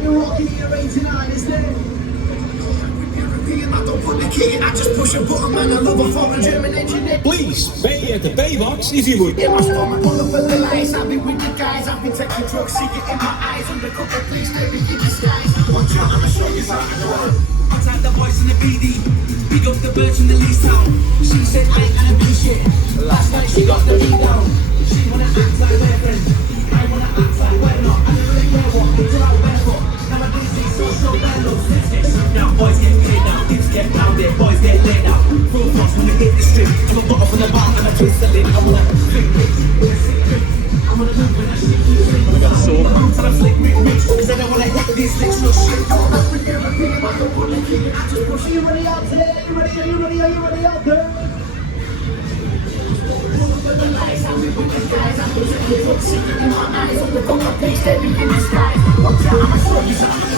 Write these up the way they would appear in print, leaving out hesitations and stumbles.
You're rocking your Raid2, isn't it? I don't put the key in, I just push a button, man. I love a foreign German engineer. Please pay at the pay box if you would. Yeah, my stomach full of the lights. I've been with the guys, I've been taking drugs, see it in my eyes. Undercover police, they've been in disguise. Watch out, I'ma show you something to do. Contact the boys in the BD, big up the birds in the lease town. She said I ain't gonna do shit. Last night she got the beat down. She wanna act like we're friends, I wanna act like we're not. I don't really care what kids are out barefoot. Nowadays it's social dialogue. Now boys get paid now, kids get down there, boys get laid out. Full force when we hit the strip. I'm a bottle from the bar and I twist the lid. I wanna flick rich, I wanna move when I shit you. I got a sword. I'm trying to flick rich, cause I don't wanna hit these licks, no shit. I'm not with everything, I don't put the key in, I just push. Are you ready out there? Are you ready out there? The lights, I'm with the guys, I'm with the drugs, see it in my eyes. Undercover police, they've been in disguise. Watch out, I'ma show you something.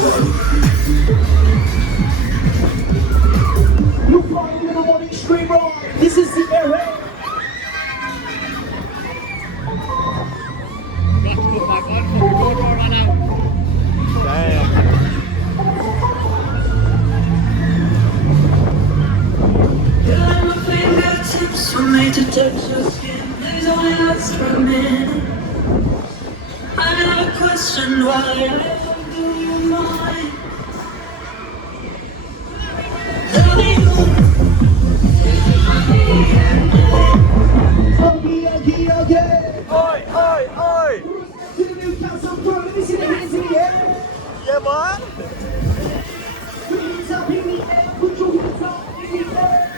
You find in the morning stream ride. This is the era. Got to put back on for the road run out. Damn. Got my fingertips were made to touch your skin. There's only lasts for a minute. I never questioned why I never do you mind. Tell me who. Okay. Oi. To the Newcastle crew, let me see the hands in the air. Yeah, man. Put your hands up in the air. Put your hands up in the air.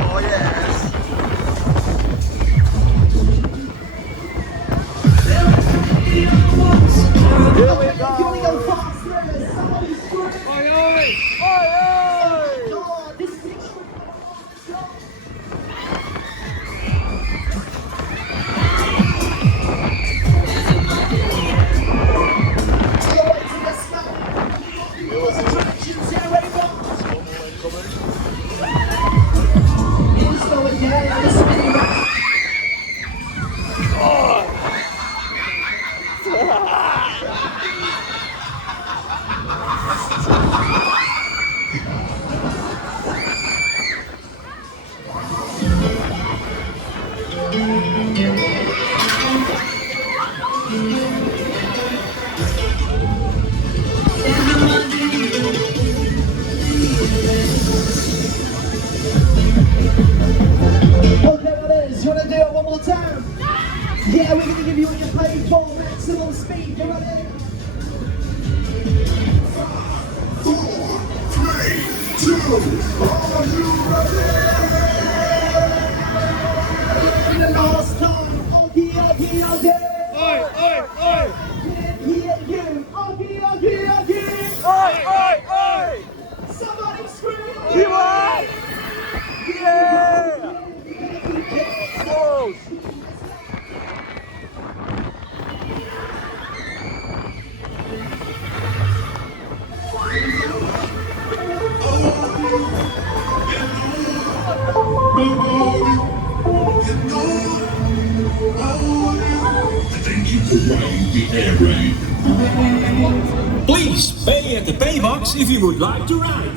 Oh, yes. Here we You only go. go fast, man. Somebody's screaming. Oi, oi! Oi. God, this is extreme. Yeah, we're going to give you what you paid for, maximum speed, you ready? 5, 4, 3, 2, are you ready? The last time, okay. Oi! Hear you, okay. Oi. Somebody scream. You are. Yeah. Close. Thank you for riding the air raid. Please pay at the pay box if you would like to ride.